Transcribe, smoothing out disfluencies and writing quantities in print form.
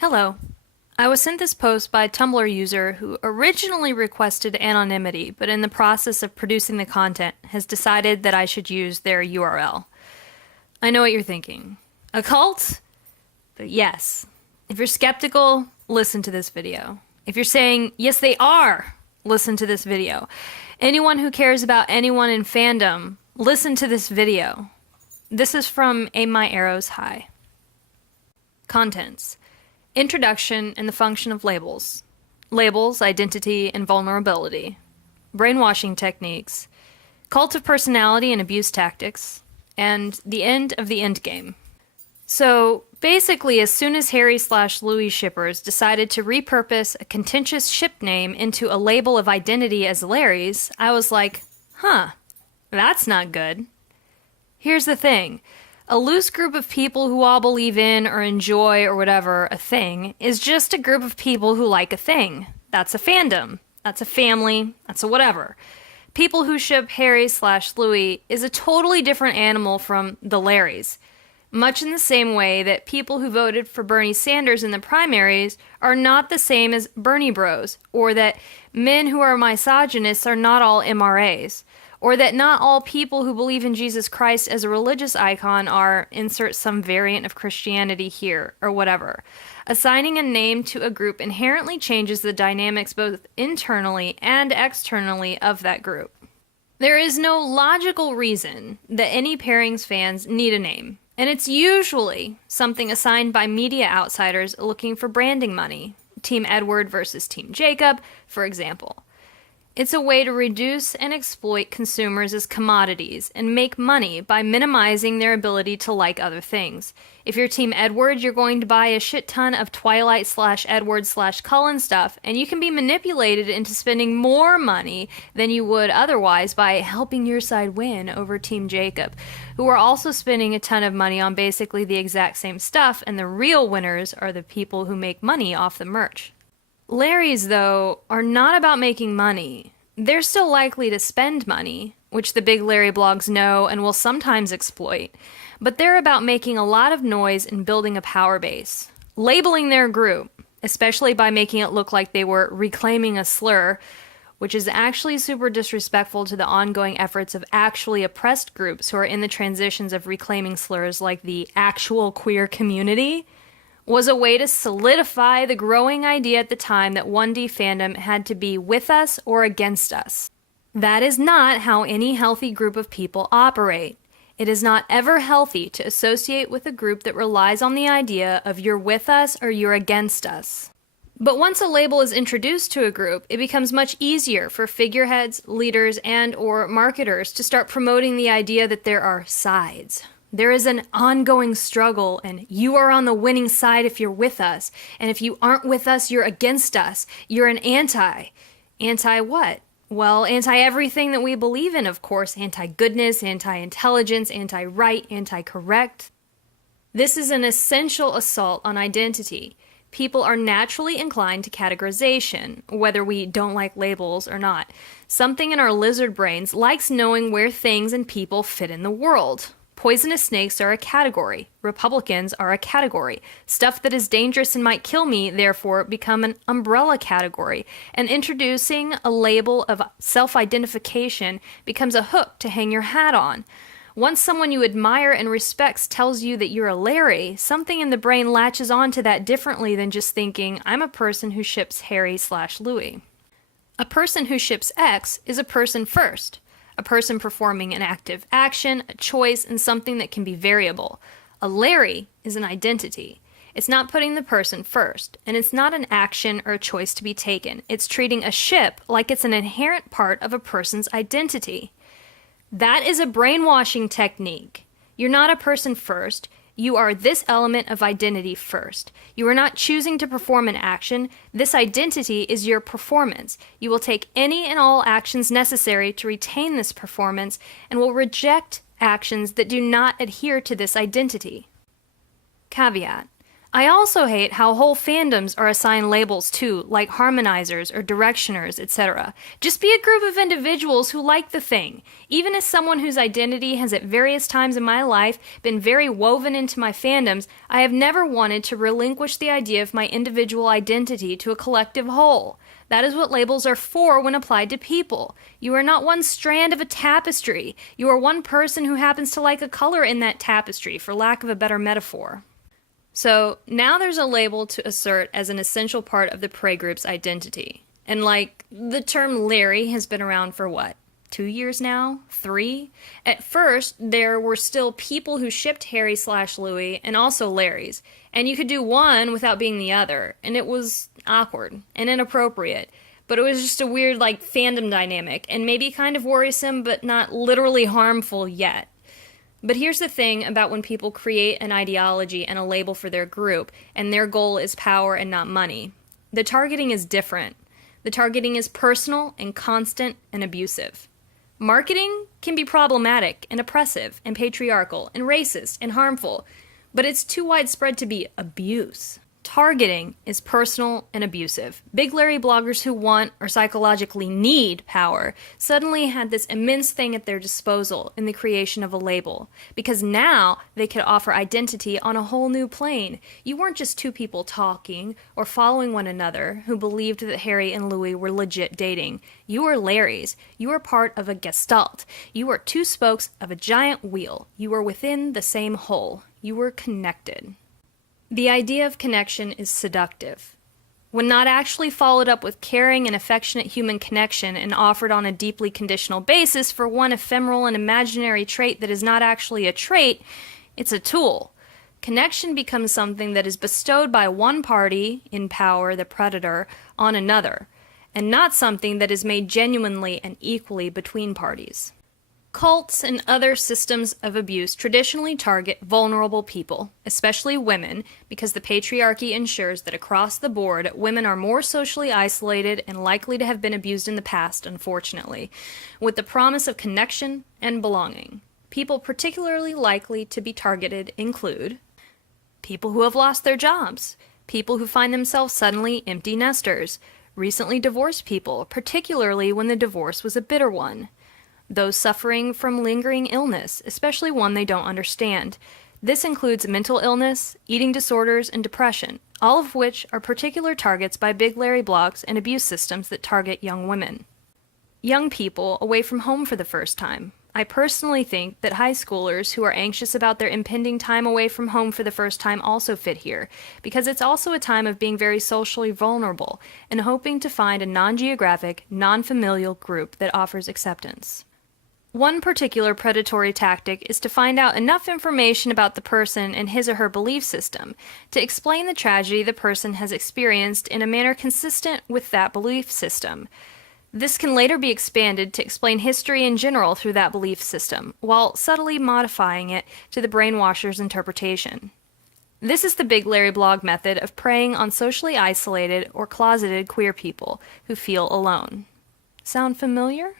Hello. I was sent this post by a Tumblr user who originally requested anonymity, but in the process of producing the content has decided that I should use their URL. I know what you're thinking. A cult? But yes. If you're skeptical, listen to this video. If you're saying, yes they are, listen to this video. Anyone who cares about anyone in fandom, listen to this video. This is from Aim My Arrows High. Contents. Introduction and the function of labels. Labels, identity, and vulnerability. Brainwashing techniques. Cult of personality and abuse tactics. And the end of the endgame. So, basically, as soon as Harry/Louis shippers decided to repurpose a contentious ship name into a label of identity as Larries, I was like, huh, that's not good. Here's the thing. A loose group of people who all believe in or enjoy or whatever a thing is just a group of people who like a thing. That's a fandom. That's a family. That's a whatever. People who ship Harry/Louis is a totally different animal from the Larrys. Much in the same way that people who voted for Bernie Sanders in the primaries are not the same as Bernie bros, or that men who are misogynists are not all MRAs. Or that not all people who believe in Jesus Christ as a religious icon are, insert some variant of Christianity here, or whatever. Assigning a name to a group inherently changes the dynamics both internally and externally of that group. There is no logical reason that any pairings fans need a name, and it's usually something assigned by media outsiders looking for branding money. Team Edward versus Team Jacob, for example. It's a way to reduce and exploit consumers as commodities and make money by minimizing their ability to like other things. If you're Team Edward, you're going to buy a shit ton of Twilight/Edward/Cullen stuff, and you can be manipulated into spending more money than you would otherwise by helping your side win over Team Jacob, who are also spending a ton of money on basically the exact same stuff, and the real winners are the people who make money off the merch. Larrys, though, are not about making money. They're still likely to spend money, which the big Larry blogs know and will sometimes exploit, but they're about making a lot of noise and building a power base. Labeling their group, especially by making it look like they were reclaiming a slur, which is actually super disrespectful to the ongoing efforts of actually oppressed groups who are in the transitions of reclaiming slurs like the actual queer community, was a way to solidify the growing idea at the time that 1D fandom had to be with us or against us. That is not how any healthy group of people operate. It is not ever healthy to associate with a group that relies on the idea of you're with us or you're against us. But once a label is introduced to a group, it becomes much easier for figureheads, leaders, and/or marketers to start promoting the idea that there are sides. There is an ongoing struggle, and you are on the winning side if you're with us, and if you aren't with us, you're against us. You're an anti. Anti what? Well, anti-everything that we believe in, of course. Anti-goodness, anti-intelligence, anti-right, anti-correct. This is an essential assault on identity. People are naturally inclined to categorization, whether we don't like labels or not. Something in our lizard brains likes knowing where things and people fit in the world. Poisonous snakes are a category. Republicans are a category. Stuff that is dangerous and might kill me, therefore, become an umbrella category. And introducing a label of self-identification becomes a hook to hang your hat on. Once someone you admire and respect tells you that you're a Larry, something in the brain latches onto that differently than just thinking, I'm a person who ships Harry/Louis. A person who ships X is a person first. A person performing an active action, a choice, and something that can be variable. A Larry is an identity. It's not putting the person first, and it's not an action or a choice to be taken. It's treating a ship like it's an inherent part of a person's identity. That is a brainwashing technique. You're not a person first. You are this element of identity first. You are not choosing to perform an action. This identity is your performance. You will take any and all actions necessary to retain this performance and will reject actions that do not adhere to this identity. Caveat. I also hate how whole fandoms are assigned labels too, like harmonizers or directioners, etc. Just be a group of individuals who like the thing. Even as someone whose identity has at various times in my life been very woven into my fandoms, I have never wanted to relinquish the idea of my individual identity to a collective whole. That is what labels are for when applied to people. You are not one strand of a tapestry. You are one person who happens to like a color in that tapestry, for lack of a better metaphor. So now there's a label to assert as an essential part of the prey group's identity. And the term Larry has been around for what? 2 years now? 3? At first, there were still people who shipped Harry/Louis and also Larrys. And you could do one without being the other. And it was awkward and inappropriate. But it was just a weird, fandom dynamic. And maybe kind of worrisome, but not literally harmful yet. But here's the thing about when people create an ideology and a label for their group, and their goal is power and not money. The targeting is different. The targeting is personal and constant and abusive. Marketing can be problematic and oppressive and patriarchal and racist and harmful, but it's too widespread to be abuse. Targeting is personal and abusive. Big Larry bloggers who want or psychologically need power suddenly had this immense thing at their disposal in the creation of a label, because now they could offer identity on a whole new plane. You weren't just two people talking or following one another who believed that Harry and Louis were legit dating. You were Larry's. You were part of a gestalt. You were two spokes of a giant wheel. You were within the same whole. You were connected. The idea of connection is seductive. When not actually followed up with caring and affectionate human connection and offered on a deeply conditional basis for one ephemeral and imaginary trait that is not actually a trait, it's a tool. Connection becomes something that is bestowed by one party, in power, the predator, on another, and not something that is made genuinely and equally between parties. Cults and other systems of abuse traditionally target vulnerable people, especially women, because the patriarchy ensures that across the board, women are more socially isolated and likely to have been abused in the past, unfortunately, with the promise of connection and belonging. People particularly likely to be targeted include people who have lost their jobs, people who find themselves suddenly empty nesters, recently divorced people, particularly when the divorce was a bitter one, those suffering from lingering illness, especially one they don't understand. This includes mental illness, eating disorders, and depression, all of which are particular targets by Big Larry blogs and abuse systems that target young women. Young people away from home for the first time. I personally think that high schoolers who are anxious about their impending time away from home for the first time also fit here, because it's also a time of being very socially vulnerable and hoping to find a non-geographic, non-familial group that offers acceptance. One particular predatory tactic is to find out enough information about the person and his or her belief system to explain the tragedy the person has experienced in a manner consistent with that belief system. This can later be expanded to explain history in general through that belief system, while subtly modifying it to the brainwasher's interpretation. This is the Big Larry blog method of preying on socially isolated or closeted queer people who feel alone. Sound familiar?